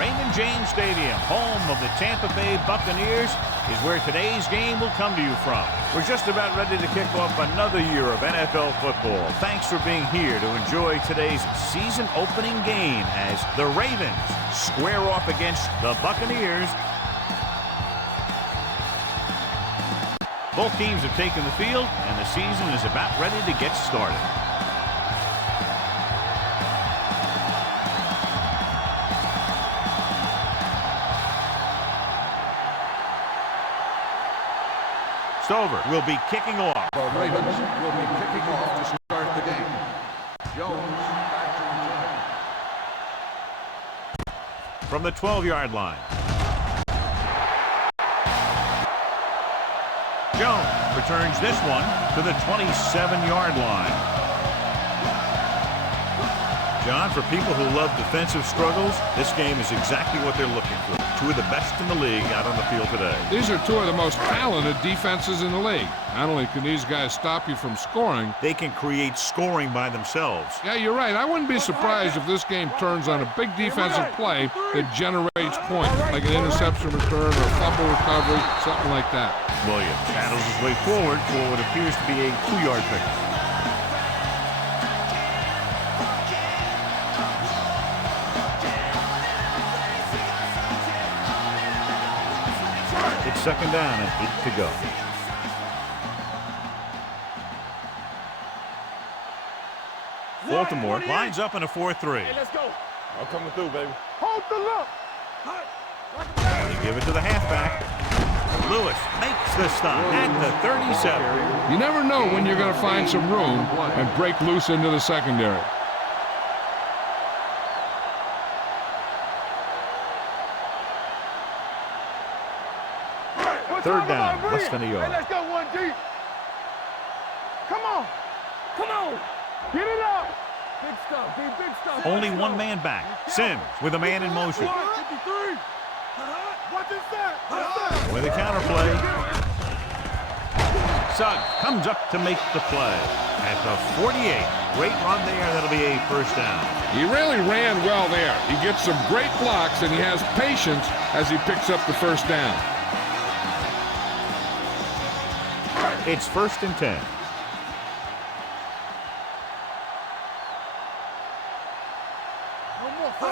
Raymond James Stadium, home of the Tampa Bay Buccaneers, is where today's game will come to you from. We're just about ready to kick off another year of NFL football. Thanks for being here to enjoy today's season opening game as the Ravens square off against the Buccaneers. Both teams have taken the field, and the season is about ready to get started. Stover will be kicking off. The Ravens will be kicking off to start the game. Jones back to return. From the 12-yard line. Jones returns this one to the 27-yard line. John, for people who love defensive struggles, this game is exactly what they're looking for. Two of the best in the league out on the field today. These are two of the most talented defenses in the league. Not only can these guys stop you from scoring, they can create scoring by themselves. Yeah, you're right. I wouldn't be surprised if this game turns on a big defensive play that generates points, like an interception return or a fumble recovery, something like that. Williams paddles his way forward for what appears to be a 2-yard pickup. It's second down and 8 to go. Baltimore lines up in a 4-3. Hey, let's go. I'm coming through, baby. Hold the look. They give it to the halfback. Lewis makes the stop at the 37. You never know when you're going to find some room and break loose into the secondary. Third down, less than a yard. Hey, let's go one deep. Come on. Come on. Get it up. Big stuff, D, big stuff. Only one man back. Sims with a man in motion. 53. What is that? With a counterplay. Suggs comes up to make the play at the 48. Great run there. That'll be a first down. He really ran well there. He gets some great blocks, and he has patience as he picks up the first down. It's first and 10.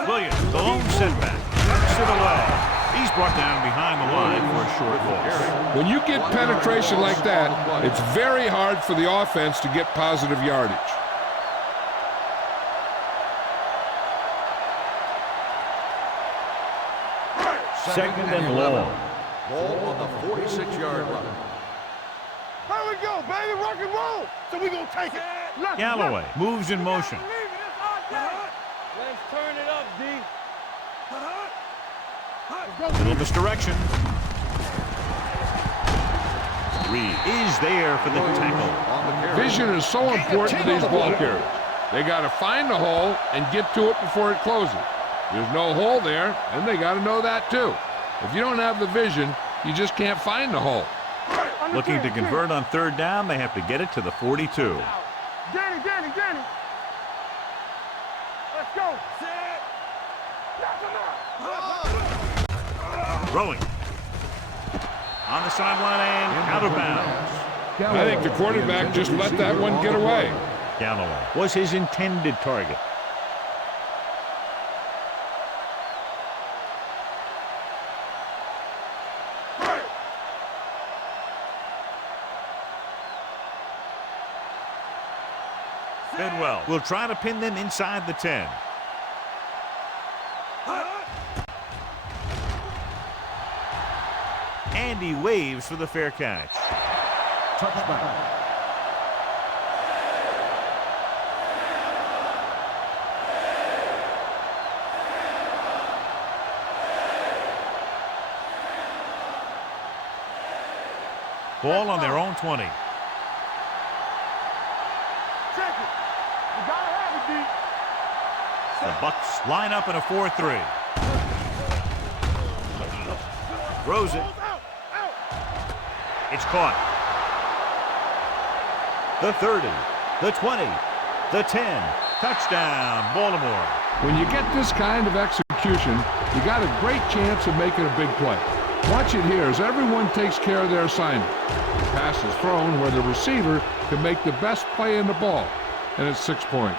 Williams, the lone setback. To the left. He's brought down behind the line for a short loss. When you get penetration like that, it's very hard for the offense to get positive yardage. Second and long. Ball on the 46-yard line. Here we go, baby. Rock and roll. So we going to take it. Galloway moves in motion. Let's turn it up, D. Little misdirection. Reed is there for the tackle. Vision is so important to these ball carriers. They got to find the hole and get to it before it closes. There's no hole there, and they got to know that too. If you don't have the vision, you just can't find the hole. Looking to convert on third down, they have to get it to the 42. Danny. Let's go. Throwing. On the sideline and out of bounds. I think the quarterback just let that one get away. Galloway was his intended target. Bidwell will try to pin them inside the 10. And he waves for the fair catch. Touchdown. Ball on their own 20. The Bucks line up in a 4-3. Throws it. It's caught. The 30, the 20, the 10. Touchdown, Baltimore. When you get this kind of execution, you got a great chance of making a big play. Watch it here as everyone takes care of their assignment. The pass is thrown where the receiver can make the best play in the ball, and it's 6 points.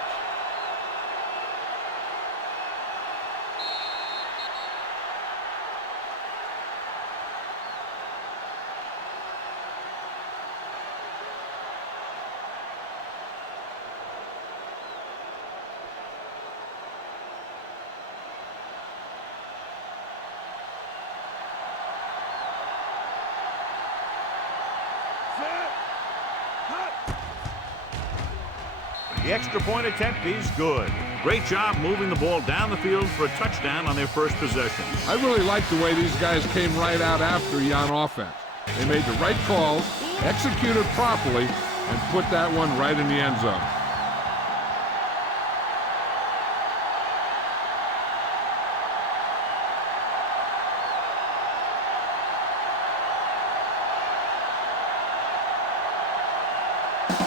The extra point attempt is good. Great job moving the ball down the field for a touchdown on their first possession. I really like the way these guys came right out after you on offense. They made the right calls, executed properly, and put that one right in the end zone.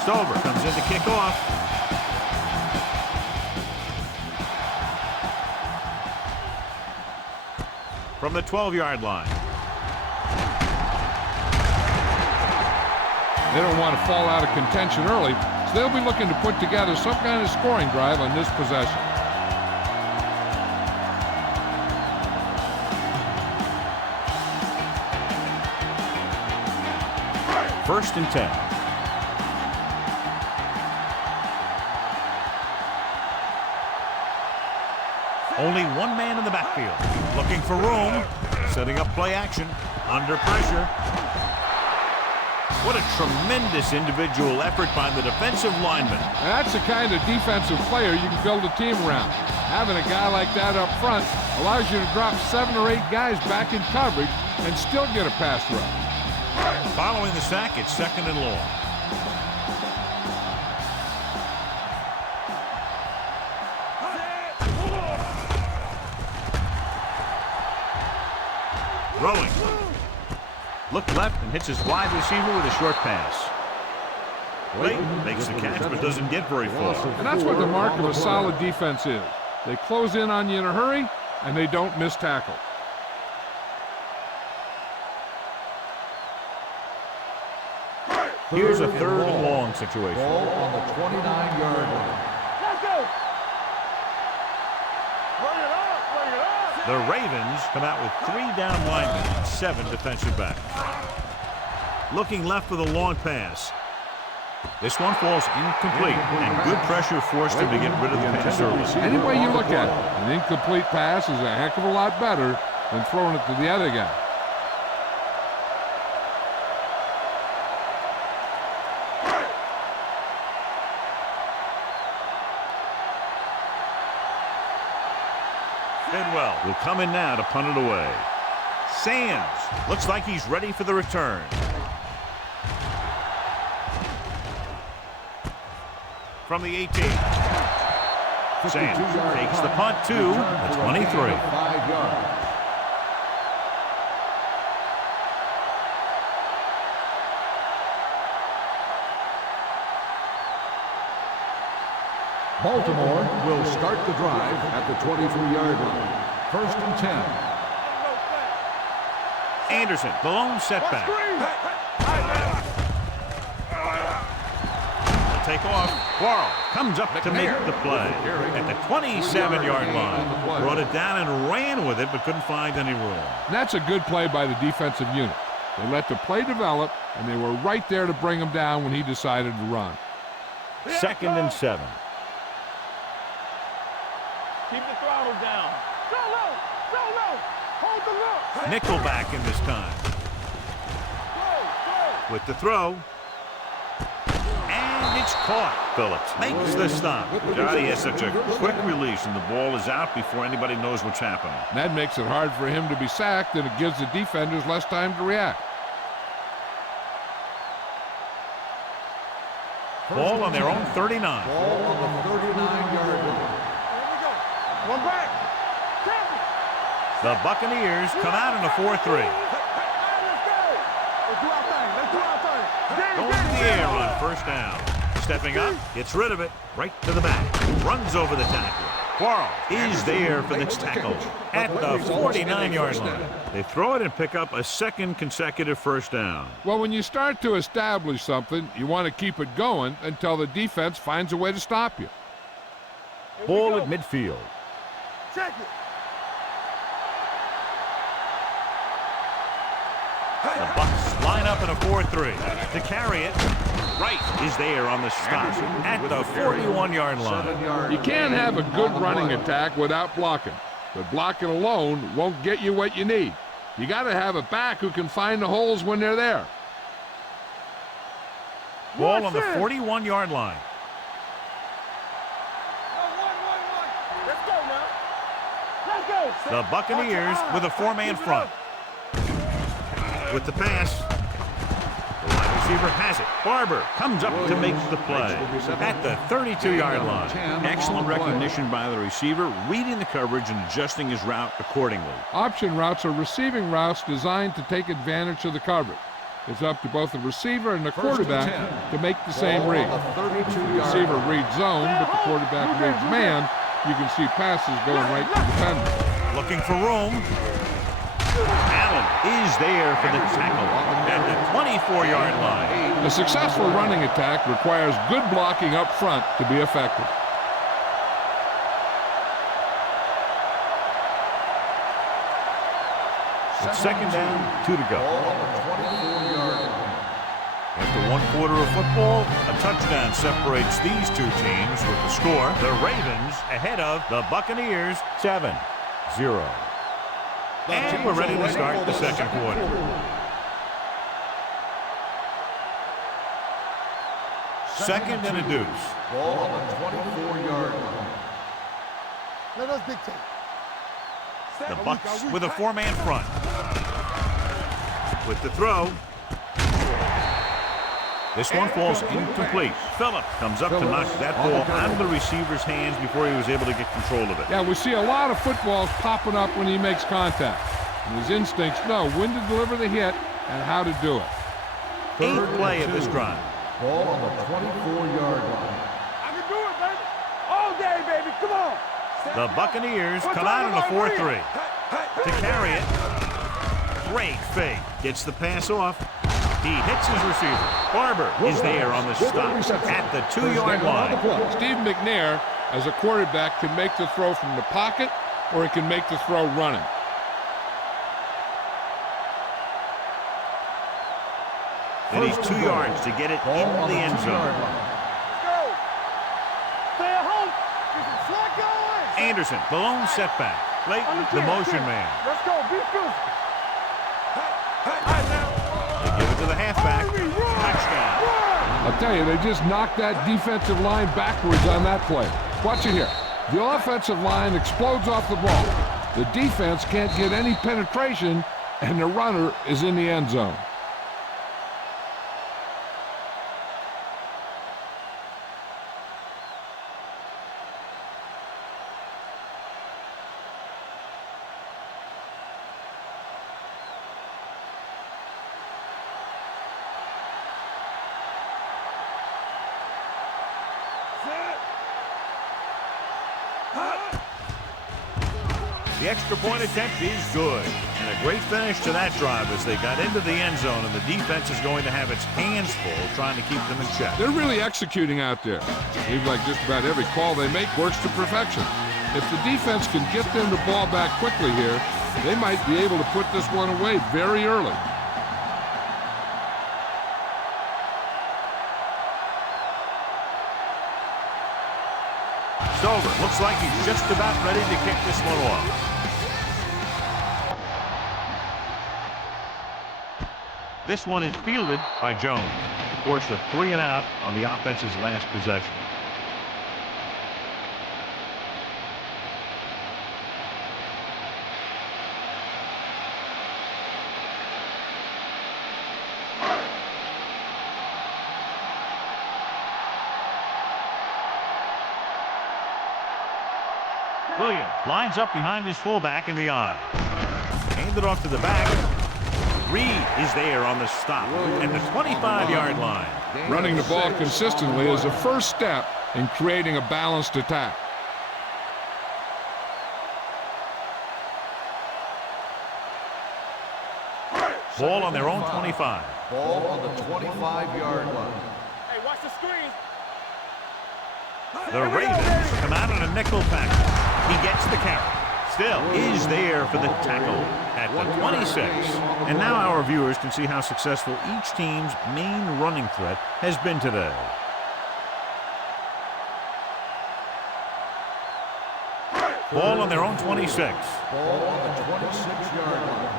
Stover comes in to kick off. From the 12-yard line. They don't want to fall out of contention early, so they'll be looking to put together some kind of scoring drive on this possession. First and 10. Only one man in the backfield. Looking for room. Setting up play action. Under pressure. What a tremendous individual effort by the defensive lineman. That's the kind of defensive player you can build a team around. Having a guy like that up front allows you to drop 7 or 8 guys back in coverage and still get a pass rush. Following the sack, it's second and long. Throwing. Look left and hits his wide receiver with a short pass. Layton makes the catch but doesn't get very far. And that's what the mark of a solid defense is. They close in on you in a hurry, and they don't miss tackle. Here's a third and long situation. Ball on the 29-yard line. Let's go. Bring it up, bring it up. The Ravens come out with 3 down linemen and 7 defensive backs. Looking left with a long pass. This one falls incomplete, and good pressure forced him to get rid of the pass early. Any way you look at it, an incomplete pass is a heck of a lot better than throwing it to the other guy. Bidwell will come in now to punt it away. Sands looks like he's ready for the return. From the 18. Sands takes the punt to the 23. 5 yards. Baltimore will start the drive at the 23-yard line. First and 10. Anderson, the lone setback. They'll take off. Quarles comes up to make the play at the 27-yard line. Brought it down and ran with it, but couldn't find any room. And that's a good play by the defensive unit. They let the play develop, and they were right there to bring him down when he decided to run. Second and 7. Keep the throttle down. Go low, go low. Hold the look. Nickelback in this time. With the throw. And it's caught. Phillips makes the stop. God, he has such a quick release, and the ball is out before anybody knows what's happening. And that makes it hard for him to be sacked, and it gives the defenders less time to react. Ball on their own 39. Ball on the 39-yard line. One back. The Buccaneers come out in a 4-3. Let's go. Let's do our thing. Let's do our thing. Going in the air on first down. Stepping up, gets rid of it, right to the back. Runs over the tackle. Quarles is there for the tackle at the 49-yard line. They throw it and pick up a second consecutive first down. Well, when you start to establish something, you want to keep it going until the defense finds a way to stop you. Ball at midfield. Check it. The Bucks line up in a 4-3. To carry it, Wright is there on the stop at the 41-yard line. You can't have a good running attack without blocking, but blocking alone won't get you what you need. You got to have a back who can find the holes when they're there. Ball on the 41-yard line. Let's go now. Let's go. The Buccaneers with a four-man front. With the pass, the wide receiver has it. Barber comes up to make the play at the 32-yard line. Excellent recognition by the receiver, reading the coverage and adjusting his route accordingly. Option routes are receiving routes designed to take advantage of the coverage. It's up to both the receiver and the quarterback to make the same read. The receiver reads zone, but the quarterback reads man. You can see passes going right to the defender. Looking for room. Allen is there for the tackle at the 24-yard line. A successful running attack requires good blocking up front to be effective. It's second down, 2 to go. After one quarter of football, a touchdown separates these two teams with the score. The Ravens ahead of the Buccaneers 7-0. And we're ready to start the second quarter. Second and a deuce. Ball on the 24-yard line. Let us dictate. The Bucks with a four-man front. With the throw. This one falls incomplete. Phillip comes up to knock that ball out of the receiver's hands before he was able to get control of it. Yeah, we see a lot of footballs popping up when he makes contact. And his instincts know when to deliver the hit and how to do it. Eighth play of this drive. Ball on the 24-yard line. I can do it, baby. All day, baby. Come on. The Buccaneers come out in a 4-3. To carry it. Great fake. Gets the pass off. He hits his receiver. Barber is there on the stop at the 2-yard line. Steve McNair, as a quarterback, can make the throw from the pocket or he can make the throw running. They need 2 yards to get it in the end zone. Let's go. Stay at home. This is slot going. Anderson, the lone setback. Clayton, the motion man. Let's go. Be physical. They give it to the halfback. Touchdown. I'll tell you, they just knocked that defensive line backwards on that play. Watch it here. The offensive line explodes off the ball. The defense can't get any penetration, and the runner is in the end zone. The extra point attempt is good. And a great finish to that drive as they got into the end zone, and the defense is going to have its hands full trying to keep them in check. They're really executing out there. Seems like just about every call they make works to perfection. If the defense can get them the ball back quickly here, they might be able to put this one away very early. It's over. Looks like he's just about ready to kick this one off. This one is fielded by Jones. Forced a 3-and-out on the offense's last possession. Williams lines up behind his fullback in the eye. Handed off to the back. Reed is there on the stop at the 25-yard line. Running the ball consistently is a first step in creating a balanced attack. Ball on their own 25. Ball on the 25-yard line. Hey, watch the screen. The Ravens come out in a nickel package. He gets the carry. Still is there for the tackle at the 26. And now our viewers can see how successful each team's main running threat has been today. Ball on their own 26. Ball on the 26-yard line.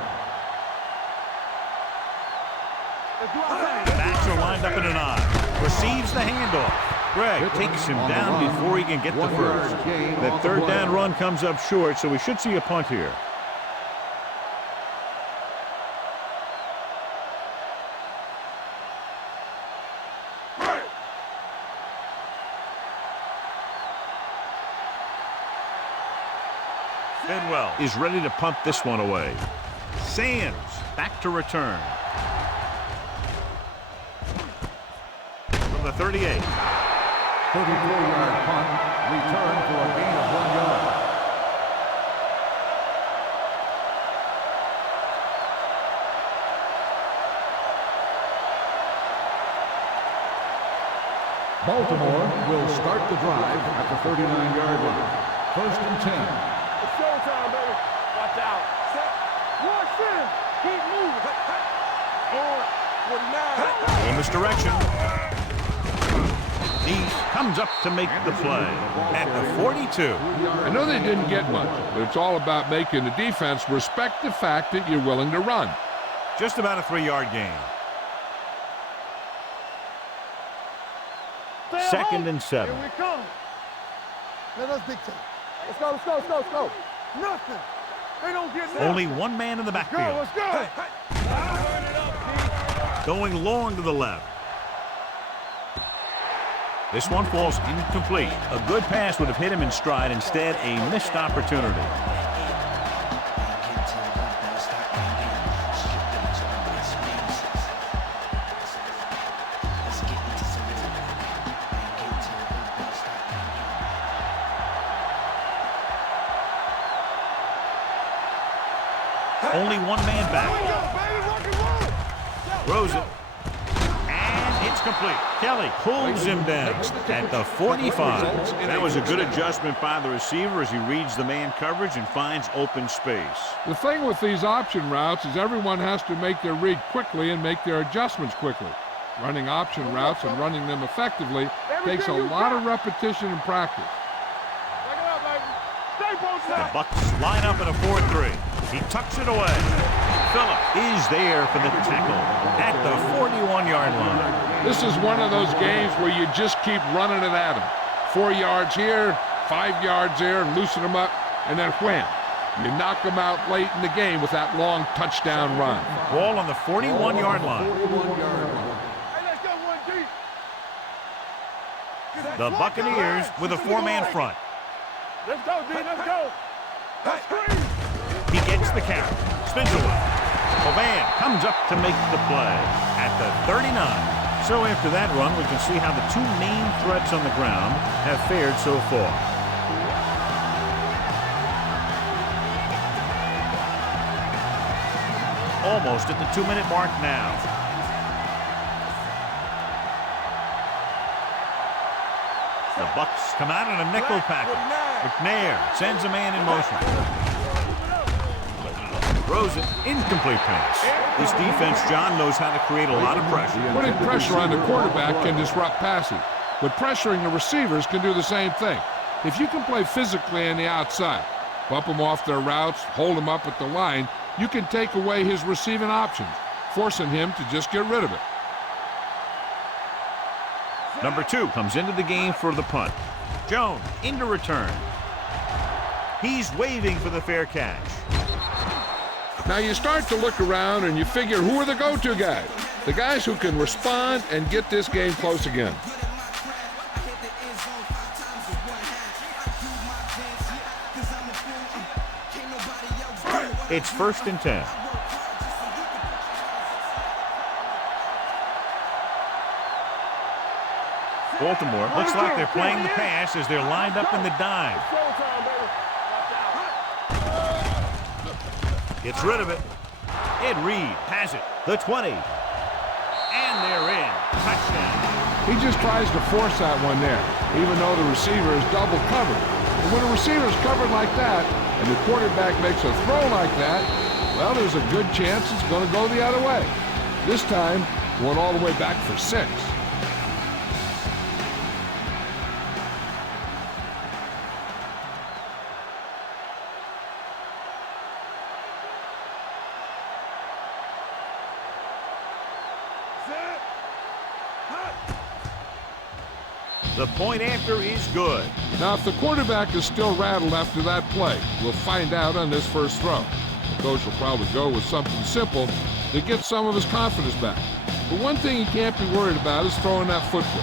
Backs are lined up in an eye. Receives the handoff. Greg takes him down before he can get the first. That third down run comes up short, so we should see a punt here. Bidwell is ready to punt this one away. Sands back to return. From the 38. 34-yard punt, return for a gain of 1 yard. Baltimore will start the drive at the 39-yard line. 1st and 10. It's showtime, baby. Watch out. Set. Watch this. Keep moving. On with 9. In this direction. He comes up to make the play at the 42. I know they didn't get much, but it's all about making the defense respect the fact that you're willing to run. Just about a 3-yard gain. 2nd and 7. Here we come. Let us dictate. Let's go, let's go, let's go, let's go. Nothing. They don't get nothing. Only one man in the backfield. Let's go. Going long to the left. This one falls incomplete. A good pass would have hit him in stride. Instead, a missed opportunity. Only one man back. Throws it. And it's complete. Kelly pulls him down at the 45. That was a good adjustment by the receiver as he reads the man coverage and finds open space. The thing with these option routes is everyone has to make their read quickly and make their adjustments quickly. Running option routes and running them effectively takes a lot of repetition and practice. The Bucks line up in a 4-3. He tucks it away. Phillip is there for the tackle at the 41-yard line. This is one of those games where you just keep running it at them. 4 yards here, 5 yards there, and loosen them up, and then wham. You knock them out late in the game with that long touchdown run. Ball on the 41-yard line. The Buccaneers with a 4-man front. Let's go, D, let's go. Let's screen. He gets the carry. Spins away. Oban comes up to make the play at the 39. So after that run, we can see how the two main threats on the ground have fared so far. Almost at the 2-minute mark now. The Bucks come out in a nickel package. McNair sends a man in motion. Throws it, incomplete pass. This defense, John, knows how to create a lot of pressure. Putting pressure on the quarterback can disrupt passing, but pressuring the receivers can do the same thing. If you can play physically on the outside, bump them off their routes, hold them up at the line, you can take away his receiving options, forcing him to just get rid of it. Number 2 comes into the game for the punt. Jones into return. He's waving for the fair catch. Now you start to look around and you figure, who are the go-to guys? The guys who can respond and get this game close again. It's 1st and 10. Baltimore looks like they're playing the pass as they're lined up in the dime. Gets rid of it. Ed Reed has it. The 20. And they're in. Touchdown. He just tries to force that one there, even though the receiver is double covered. And when a receiver is covered like that, and the quarterback makes a throw like that, well, there's a good chance it's going to go the other way. This time, going all the way back for 6. The point after is good. Now, if the quarterback is still rattled after that play, we'll find out on this first throw. The coach will probably go with something simple to get some of his confidence back. But one thing he can't be worried about is throwing that football.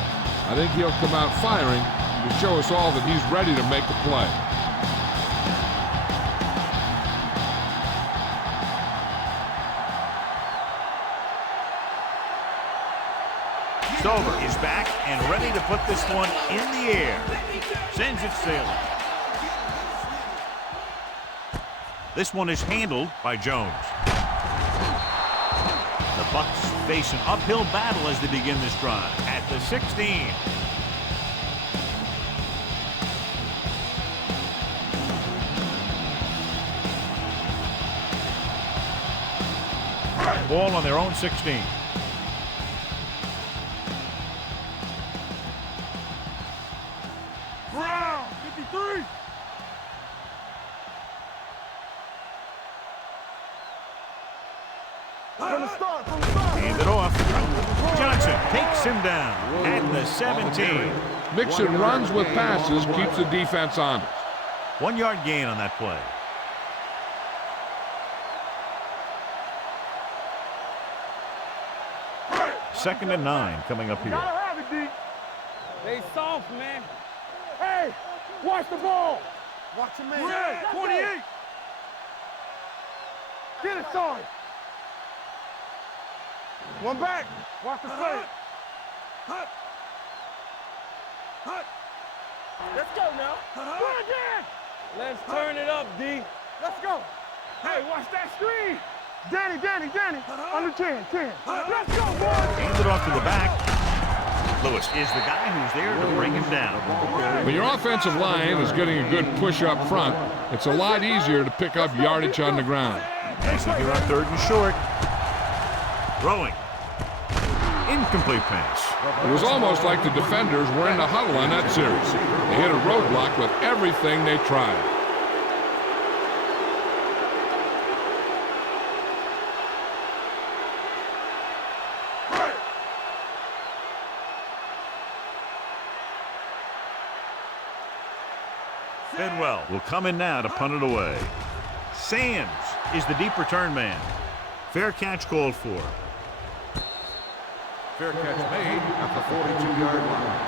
I think he'll come out firing to show us all that he's ready to make a play. Stover is back and ready to put this one in the air. Sends it sailing. This one is handled by Jones. The Bucks face an uphill battle as they begin this drive at the 16. Ball on their own 16. Brown, 53. From the start. Hand it off. Johnson takes him down at the 17. Mixing runs with passes keeps the defense honest. 1 yard gain on that play. Second and 9 coming up here. Gotta have it, D. They soft, man. Hey, watch the ball. Watch your man. Red, 28. Get it, Sarge. One back. Watch the play. Let's go now. Go again. Let's turn it up, D. Let's go. Hey, watch that screen. Danny. Under 10. Let's go, boys. Hand it off to the back. Lewis is the guy who's there to bring him down. When your offensive line is getting a good push up front, it's a lot easier to pick up yardage on the ground. Actually, here on 3rd and short. Throwing. Incomplete pass. It was almost like the defenders were in the huddle on that series. They hit a roadblock with everything they tried. Bedwell will come in now to punt it away. Sands is the deep return man. Fair catch called for. Fair catch made at the 42-yard line.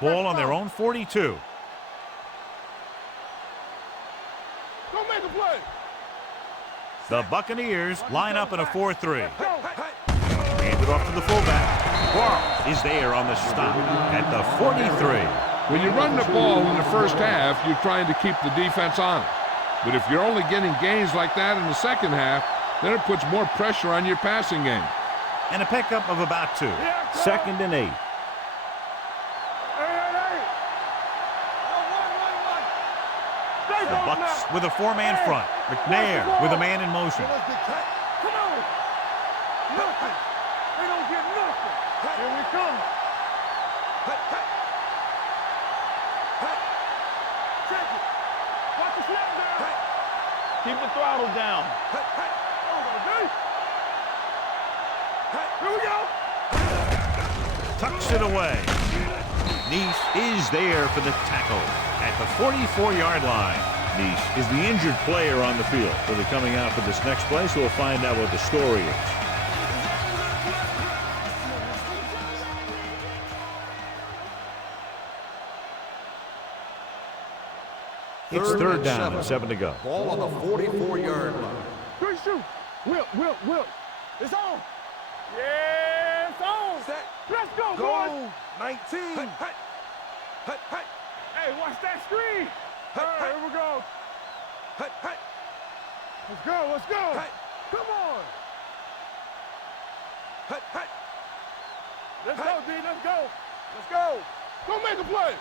Ball on their own 42. Go make a play. The Buccaneers line up in a 4-3. Hand it off to the fullback. Barr is there on the stop at the 43. When you run the ball in the first half, you're trying to keep the defense honest. But if you're only getting gains like that in the second half, then it puts more pressure on your passing game. And a pickup of about 2. 2nd and 8. The Bucks with a 4-man front. McNair with a man in motion. Come on. Nothing. They don't get nothing. Here we come. Check it. Watch the snap down. Keep the throttle down. Here we go. Tucks it away. Neese is there for the tackle at the 44-yard line. Neese is the injured player on the field. He'll be coming out for this next play, so we'll find out what the story is. It's 3rd down and 7 to go. Ball on the 44-yard line. Good shoot. Whip. It's on. Yeah, it's on. Set. Let's go, boys. 19. Hey, watch that screen. Here we go. Let's go, let's go. Come on. Let's go, D, let's go. Let's go. Go make a play.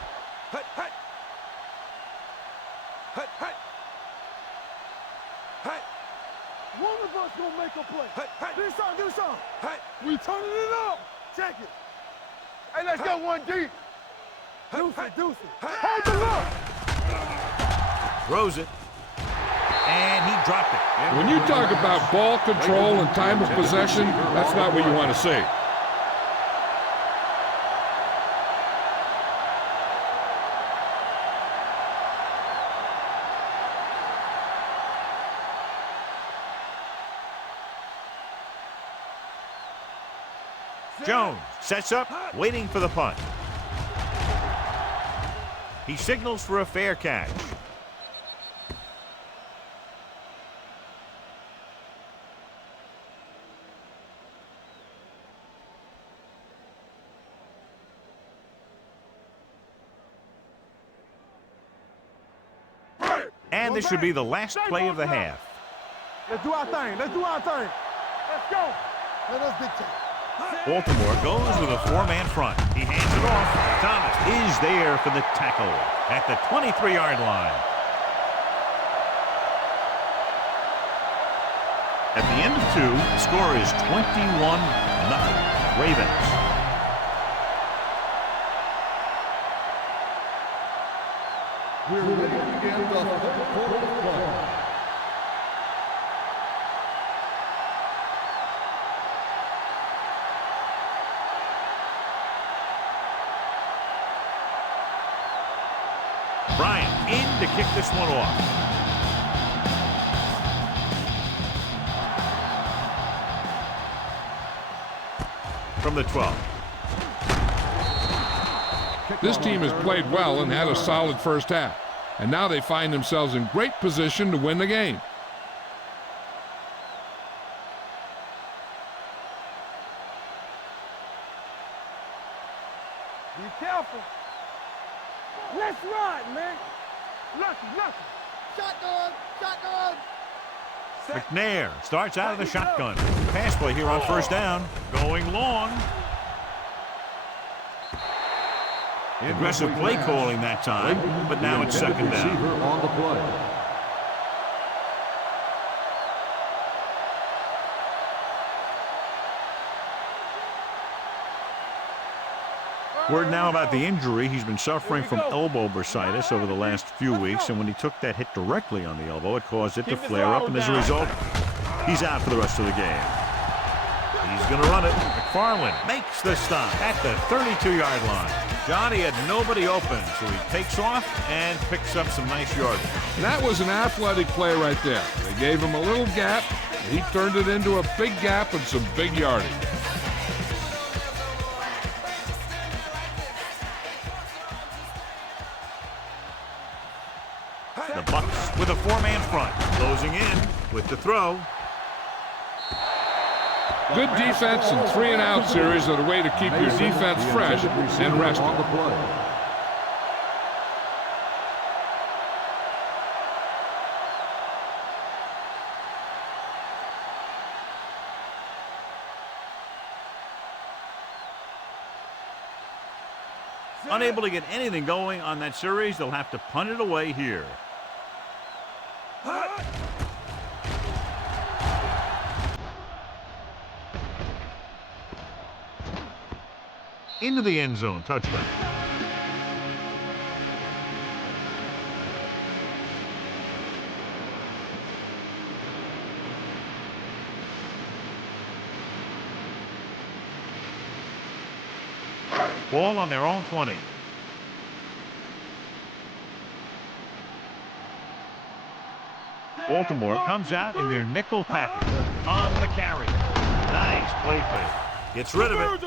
One of us gonna make a play. Do something. We turning it up. Check it. Hey, let's go one deep. Deuce it. Hold the look. Throws it. And he dropped it. When you talk about ball control and time of possession, that's not what you want to see. Jones sets up, waiting for the punt. He signals for a fair catch. And this should be the last play of the half. Let's do our thing. Let's go. Let us dictate. Baltimore goes with a four-man front. He hands it off. Thomas is there for the tackle at the 23-yard line. At the end of 2, the score is 21-0. Ravens. We're ready to begin the third quarter of play. Bryant in to kick this one off. From the 12. This team has played well and had a solid first half. And now they find themselves in great position to win the game. Be careful. Let's ride, man. Lucky. Shotgun. McNair starts out of the shotgun. Pass play here on first down. Going long. Aggressive play calling that time, but now it's second down. On the play. Word now about the injury. He's been suffering from elbow bursitis over the last few weeks, and when he took that hit directly on the elbow, it caused it to flare up, and as a result, he's out for the rest of the game. He's going to run it. McFarland makes the stop at the 32-yard line. Johnny had nobody open, so he takes off and picks up some nice yardage. That was an athletic play right there. They gave him a little gap, and he turned it into a big gap and some big yardage. The Bucks with a four-man front, closing in with the throw. Good defense and 3-and-out series are the way to keep your defense fresh and rested. On the play. Unable to get anything going on that series, they'll have to punt it away here. Into the end zone, touchdown. Ball on their own 20. Baltimore comes out in their nickel package on the carry. Nice play. Gets rid of it.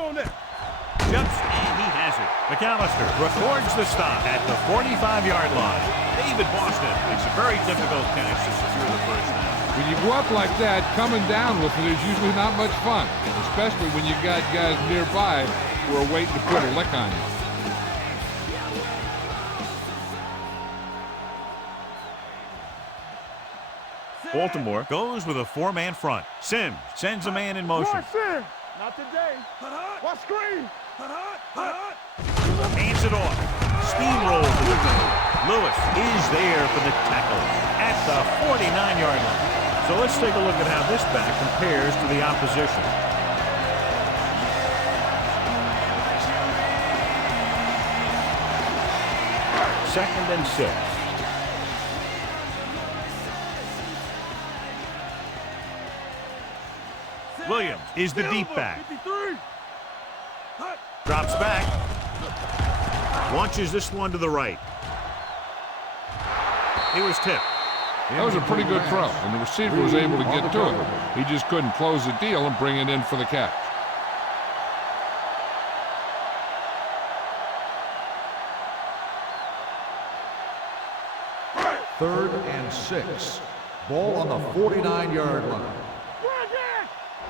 Jumps, and he has it. McAllister records the stop at the 45-yard line. David Boston makes a very difficult catch to secure the first down. When you go up like that, coming down with it is usually not much fun, especially when you got guys nearby who are waiting to put a lick on you. Baltimore goes with a four-man front. Sims sends a man in motion. Not today. What screen? Hands it off. Steamrolls the defender. Lewis is there for the tackle at the 49-yard line. So let's take a look at how this back compares to the opposition. Second and 6. Williams is the deep back. Drops back. Launches this one to the right. He was tipped. That was a pretty good throw, and the receiver was able to get to it. He just couldn't close the deal and bring it in for the catch. Third and 6. Ball on the 49-yard line.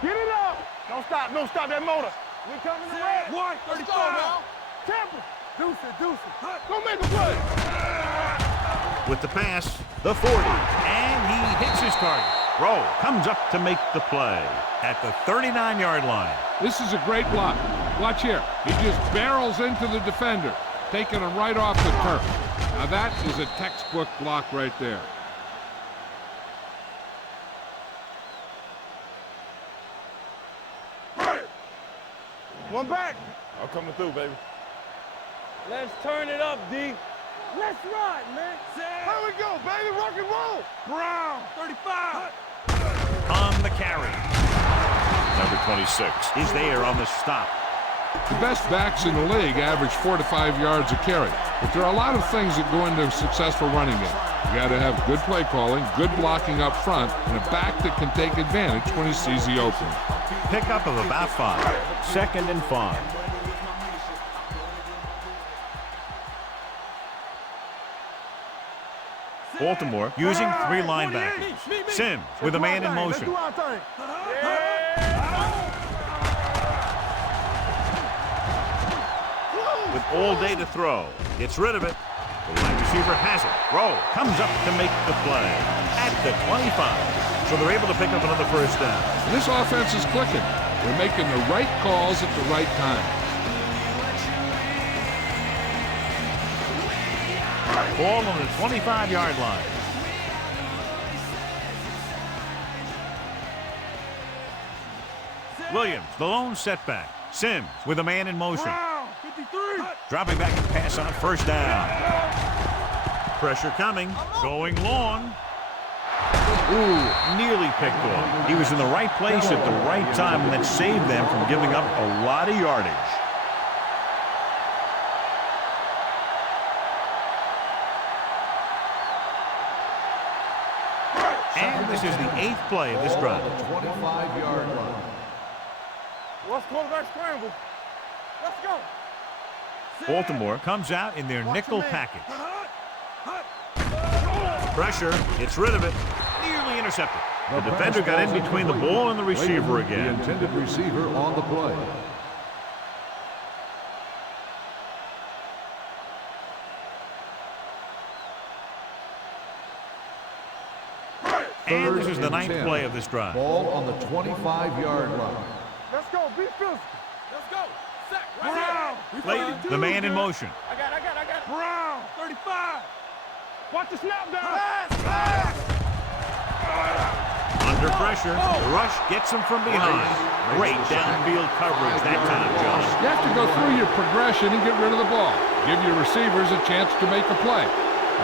Get it up. Don't stop that motor. We coming to red. 135. Tampa. Deuce it. Go make a play. With the pass, the 40, and he hits his target. Rowe comes up to make the play at the 39-yard line. This is a great block. Watch here. He just barrels into the defender, taking him right off the turf. Now that is a textbook block right there. One back. I'm coming through, baby. Let's turn it up, D. Let's ride, man. Here we go, baby. Rock and roll. Brown, 35. On the carry. Number 26 is there on the stop. The best backs in the league average 4 to 5 yards a carry. But there are a lot of things that go into a successful running game. You got to have good play calling, good blocking up front, and a back that can take advantage when he sees the opening. Pickup of about 5. Second and 5. Baltimore using 3 linebackers. Sims with a man in motion. With all day to throw. Gets rid of it. The wide receiver has it. Rowe comes up to make the play at the 25. So they're able to pick up another first down. And this offense is clicking. They're making the right calls at the right time. Ball on the 25-yard line. Williams, the lone setback. Sims with a man in motion. 53. Dropping back and pass on first down. Pressure coming. Going long. Ooh, nearly picked off. He was in the right place at the right time, and that saved them from giving up a lot of yardage. And this is the 8th play of this drive. 25-yard line. What's quarterback scramble? Let's go. Baltimore comes out in their nickel package. Pressure, gets rid of it, nearly intercepted. The defender got in between the ball and the receiver again. The intended receiver on the play. And this is the 9th play of this drive. Ball on the 25-yard line. Let's go. Be physical. Let's go. Sack. Brown. Lady, the man in motion. I got it. Brown. 35. Watch the snap down. Under pressure, the rush gets him from behind. Great downfield coverage that time, John. You have to go through your progression and get rid of the ball. Give your receivers a chance to make a play.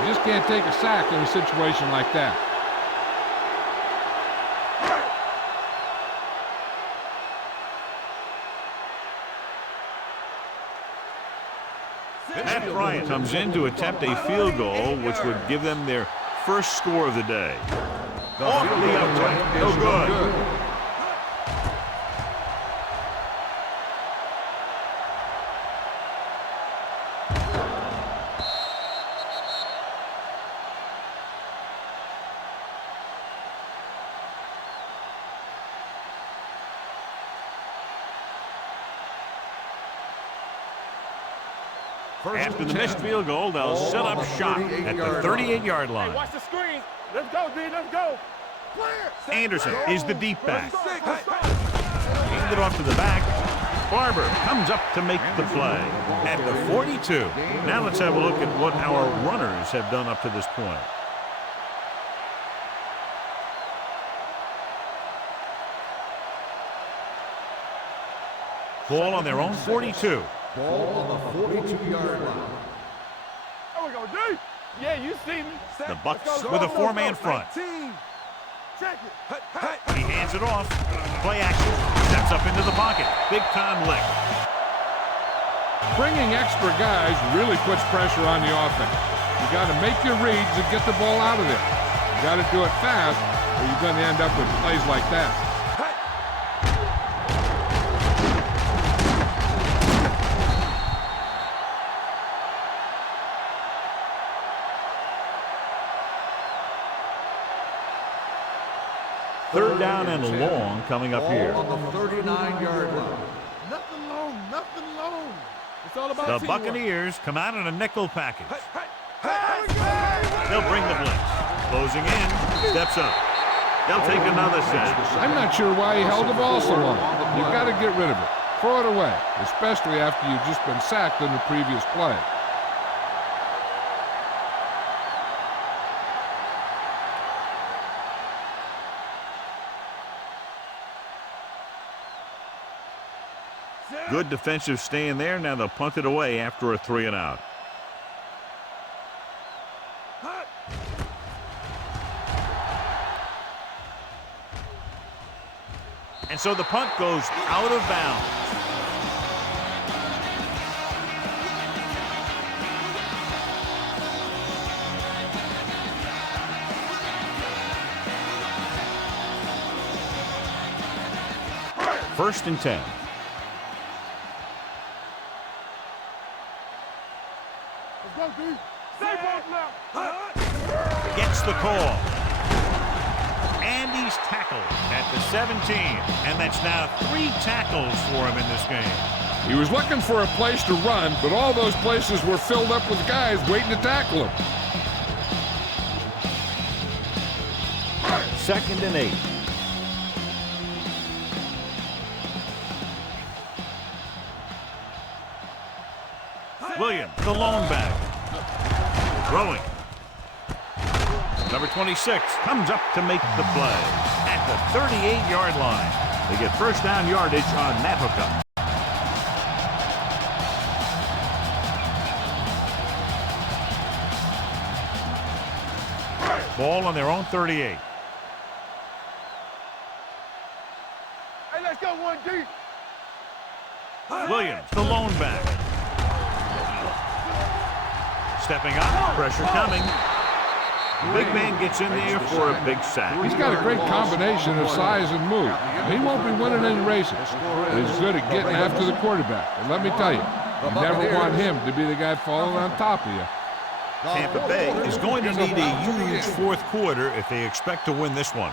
You just can't take a sack in a situation like that. Matt Bryant comes in to attempt a field goal, which would give them their first score of the day. Off the outside, no good. After the missed field goal, they'll set up shop at the 38-yard line. Hey, watch the screen. Let's go, D. Let's go. Anderson is the deep back. Hand it off to the back. Barber comes up to make the play at the 42. Now let's have a look at what our runners have done up to this point. Ball on their own 42. Ball on the 42-yard line. There we go, D. Yeah, you see me. The Bucks with a four-man front. Check it. He hands it off. Play action. Steps up into the pocket. Big-time lick. Bringing extra guys really puts pressure on the offense. You got to make your reads and get the ball out of there. You got to do it fast, or you're going to end up with plays like that. Third down and long coming up here. Ball on the 39-yard line. Nothing long, nothing long. It's all about The teamwork. Buccaneers come out in a nickel package. They'll bring the blitz. Closing in. Steps up. They'll take another set. I'm not sure why he held the ball so long. You've got to get rid of it. Throw it away, especially after you've just been sacked in the previous play. Good defensive stand there. Now they'll punt it away after a 3-and-out. And so the punt goes out of bounds. First and 10. Gets the call. And he's tackled at the 17. And that's now 3 tackles for him in this game. He was looking for a place to run, but all those places were filled up with guys waiting to tackle him. Second and 8. Williams, the lone back. Throwing. Number 26 comes up to make the play at the 38-yard line. They get first down yardage on that hookup. Ball on their own 38. Hey, let's go, 1D. Williams, the lone back. Stepping up, pressure coming. Big man gets in there for a big sack. He's got a great combination of size and move. He won't be winning any races, but he's good at getting after the quarterback. And let me tell you, you never want him to be the guy falling on top of you. Tampa Bay is going to need a huge fourth quarter if they expect to win this one.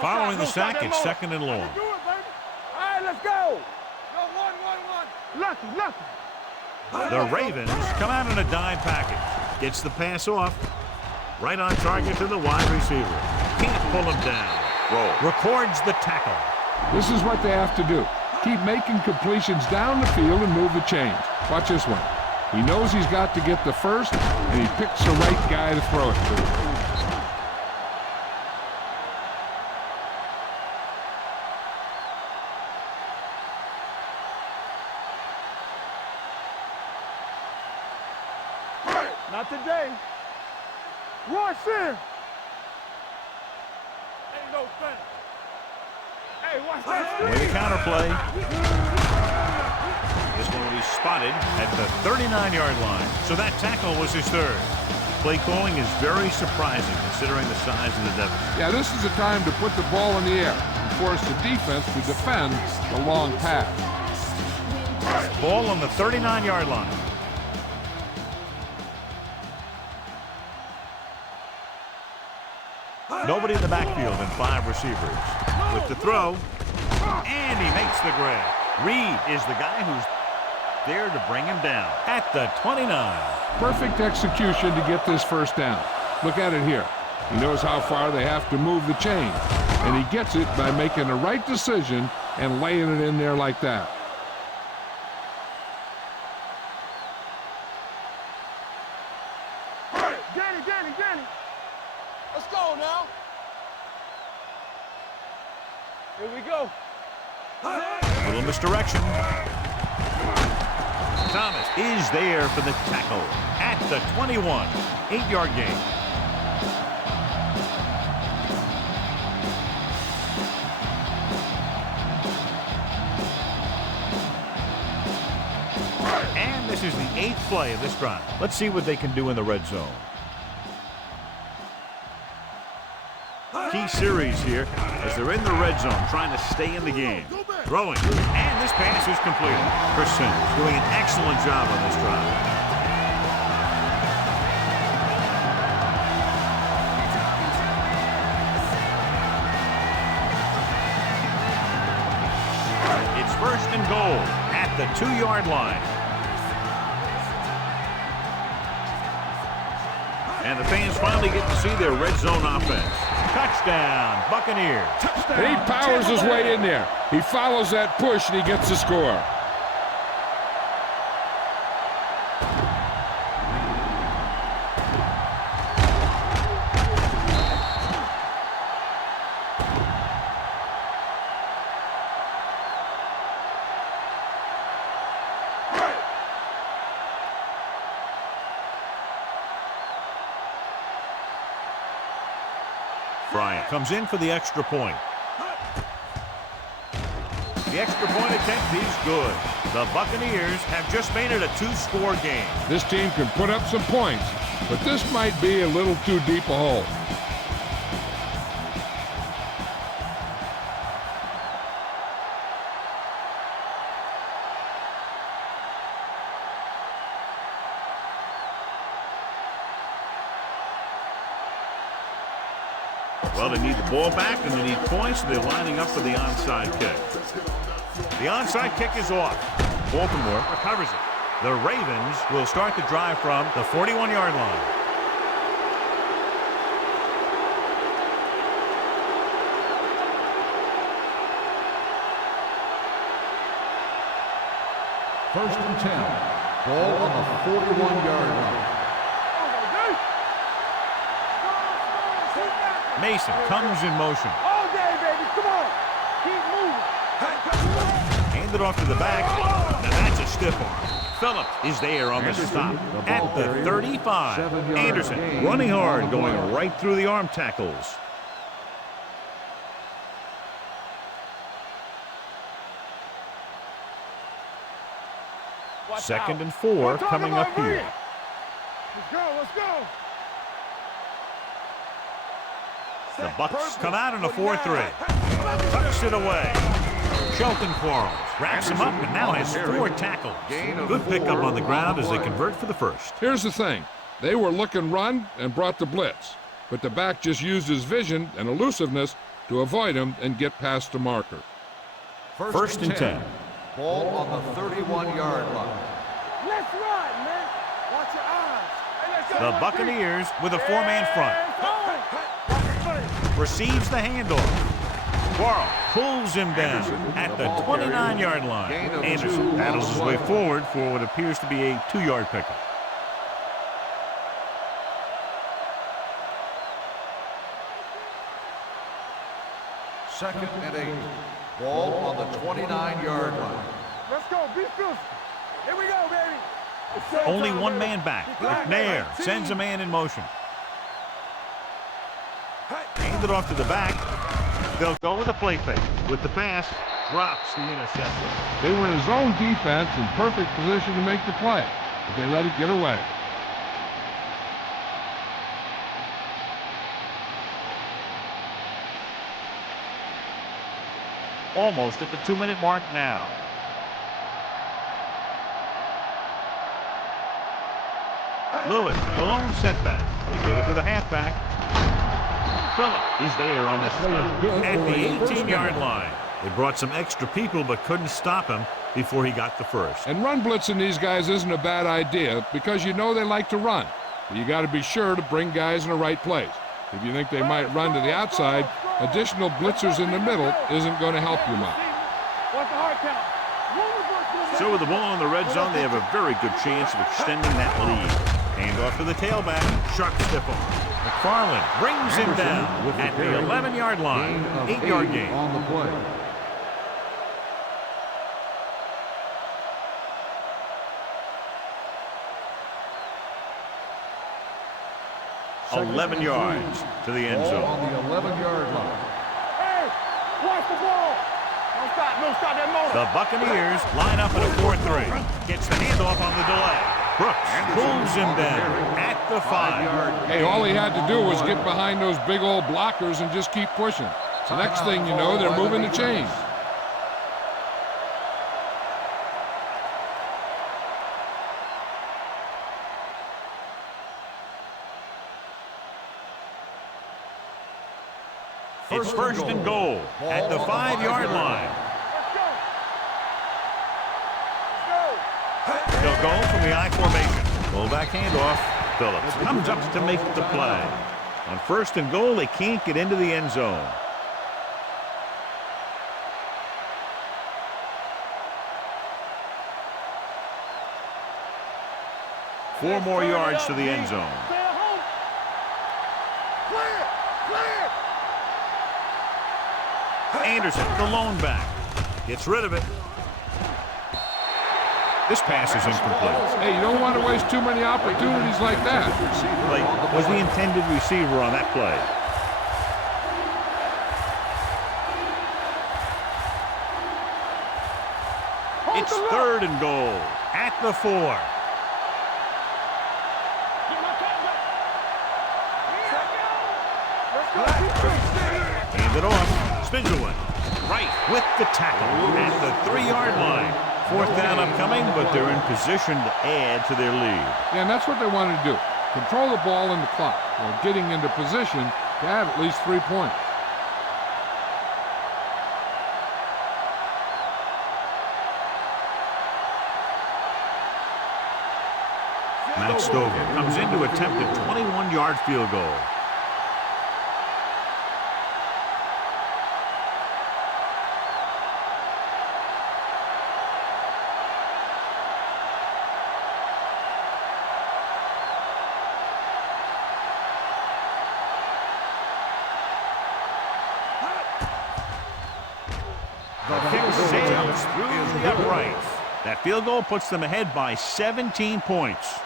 Following the sack, it's second and long. All right, let's go. Go, 1-1-1. Lucky. The Ravens come out in a dime package. Gets the pass off. Right on target to the wide receiver. Can't pull him down. Roll. Records the tackle. This is what they have to do. Keep making completions down the field and move the chains. Watch this one. He knows he's got to get the first, and he picks the right guy to throw it to. Not today. Rush in. Ain't no thing. Hey, watch that. With the counterplay. This one will be spotted at the 39-yard line. So that tackle was his third. Play calling is very surprising considering the size of the deficit. Yeah, this is the time to put the ball in the air and force the defense to defend the long pass. Ball on the 39-yard line. Nobody in the backfield and 5 receivers. With the throw, and he makes the grab. Reed is the guy who's there to bring him down at the 29. Perfect execution to get this first down. Look at it here. He knows how far they have to move the chain, and he gets it by making the right decision and laying it in there like that. Danny. Let's go now. Here we go. Little misdirection. Thomas is there for the tackle at the 21. 8-yard gain. And this is the 8th play of this drive. Let's see what they can do in the red zone. Key series here as they're in the red zone trying to stay in the game. Throwing, and this pass is completed. Chris Sims doing an excellent job on this drive. It's 1st and goal at the 2-yard line. And the fans finally get to see their red zone offense. Touchdown, Buccaneers. And he powers his way in there. He follows that push, and he gets the score. Bryant comes in for the extra point. The extra point attempt is good. The Buccaneers have just made it a 2-score game. This team can put up some points, but this might be a little too deep a hole. Well, they need the ball back, and they need points, so they're lining up for the onside kick. The onside kick is off. Baltimore recovers it. The Ravens will start the drive from the 41-yard line. First and 10. Ball on the 41-yard line. Mason comes in motion. All day, baby. Come on. Keep moving. Hand it off to the back. Now that's a stiff arm. Phillips is there on the stop at the 35. Anderson running hard, going right through the arm tackles. Second and 4 coming up here. Let's go. The Bucks come out in a 4-3. Tucks it away. Shelton Quarles wraps him up and now has 4 tackles. Good pickup on the ground as they convert for the first. Here's the thing. They were looking run and brought the blitz, but the back just used his vision and elusiveness to avoid him and get past the marker. First and 10. Ball on the 31-yard line. Let's run, man. Watch your eyes. Hey, let's go. The Buccaneers with a 4-man front. Receives the handoff. Quarles pulls him down at the 29-yard line. Anderson paddles his way forward for what appears to be a 2-yard pickup. Second and 8. Ball on the 29-yard line. Let's go. Be fierce. Here we go, baby. Only one man back. McNair sends a man in motion. Hand it off to the back. They'll go with a play fake. With the pass, drops the interception. They were in zone defense in perfect position to make the play, but they let it get away. Almost at the 2-minute mark now. Lewis, the lone setback. They give it to the halfback. Phillips is there on the stop at the 18-yard line. They brought some extra people but couldn't stop him. before he got the first. And run blitzing these guys isn't a bad idea because you know they like to run. But you got to be sure to bring guys in the right place. If you think they might run to the outside, additional blitzers in the middle isn't going to help you much. So with the ball in the red zone, they have a very good chance of extending that lead. Hand off to the tailback. Sharp stiff arm. McFarland brings him down at the 11-yard line. 8-yard gain. On the play. Second 11 yards to the end zone. On the 11-yard line. Hey, watch the ball. Don't stop that motor. The Buccaneers line up in a 4-3. Gets the handoff on the delay. Brooks pulls him down at the 5. Hey, all he had to do was get behind those big old blockers and just keep pushing. The next thing you know, they're moving the chains. It's first and goal at the 5-yard line. They'll go from the I formation. Fullback handoff. Phillips comes up to make the play. On first and goal, they can't get into the end zone. Four more yards to the end zone. Anderson, the lone back, gets rid of it. This pass is incomplete. Hey, you don't want to waste too many opportunities like that. Was the intended receiver on that play? It's third and goal at the 4. Hand it off. Spindlewood right with the tackle at the 3-yard line. Fourth down upcoming, but they're in position to add to their lead. Yeah, and that's what they wanted to do. Control the ball and the clock while getting into position to have at least 3 points. Matt Stover comes in to attempt a 21-yard field goal. The kick sails through the uprights. That field goal puts them ahead by 17 points.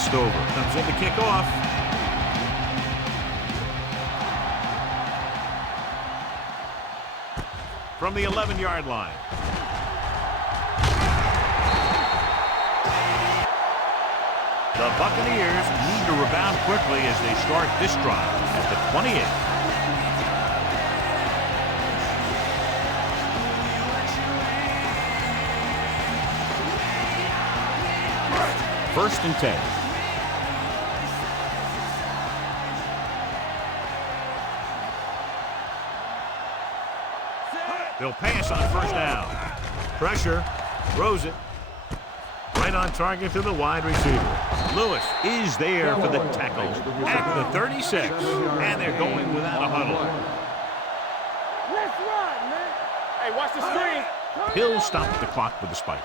Stover comes in to kick off. From the 11-yard line. The Buccaneers need to rebound quickly as they start this drive at the 28. First and 10. They'll pass on first down. Pressure. Throws it. Right on target to the wide receiver. Lewis is there for the tackle at the 36. And they're going without a huddle. Let's run, man. Hey, watch the screen. Hill stopped the clock with a spike.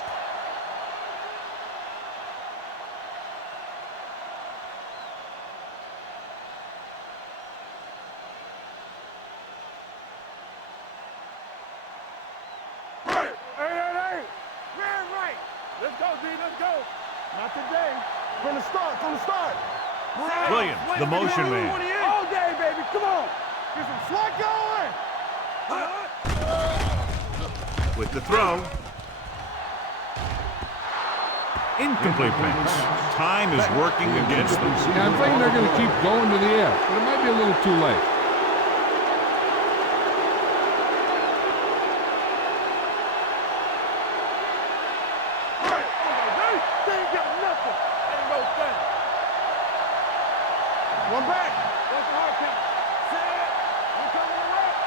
Williams, the motion man. All day, baby. Come on. Get some slot going. With the throw. Incomplete pass. Time is working against them. Yeah, I'm thinking they're going to keep going to the air, but it might be a little too late. One back. What's the hard count? Set. You coming to the right?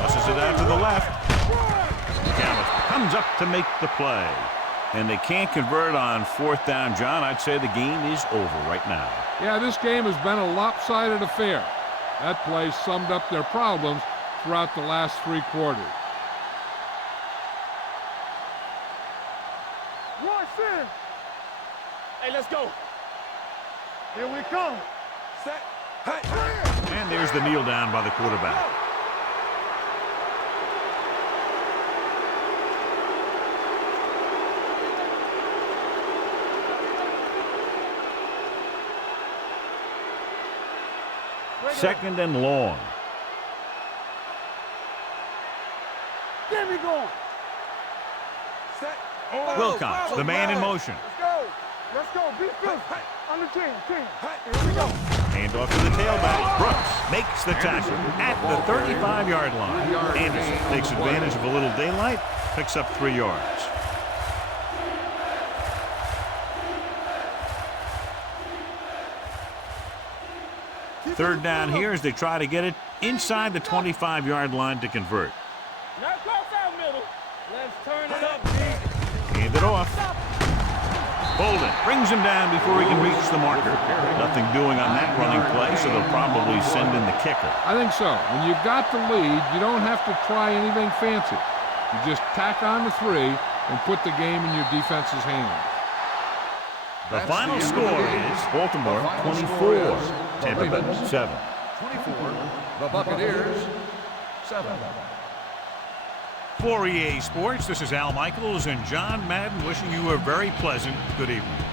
Tosses it out to the left. Gallup comes up to make the play. And they can't convert on 4th down, John. I'd say the game is over right now. Yeah, this game has been a lopsided affair. That play summed up their problems throughout the last 3 quarters. Rush in. Hey, let's go. Here we come. Set. Hey. And there's the kneel down by the quarterback. Second and long. Get me going. Set. Wilcox, the man in motion. Let's go. Let's go. Be fifth. On the 10. Here we go. Hand off to the tailback. Brooks makes the tackle at the 35-yard line. Anderson takes advantage of a little daylight, picks up 3 yards. Third down here as they try to get it inside the 25-yard line to convert. Now cross out middle. Let's turn it up, D. Hand it off. Bolden brings him down before he can reach the marker. Nothing doing on that running play, so they'll probably send in the kicker. I think so. When you've got the lead, you don't have to try anything fancy. You just tack on the 3 and put the game in your defense's hands. The final score is Baltimore 24, Tampa Bay 7. 24, the Buccaneers, 7. For EA Sports, this is Al Michaels and John Madden wishing you a very pleasant good evening.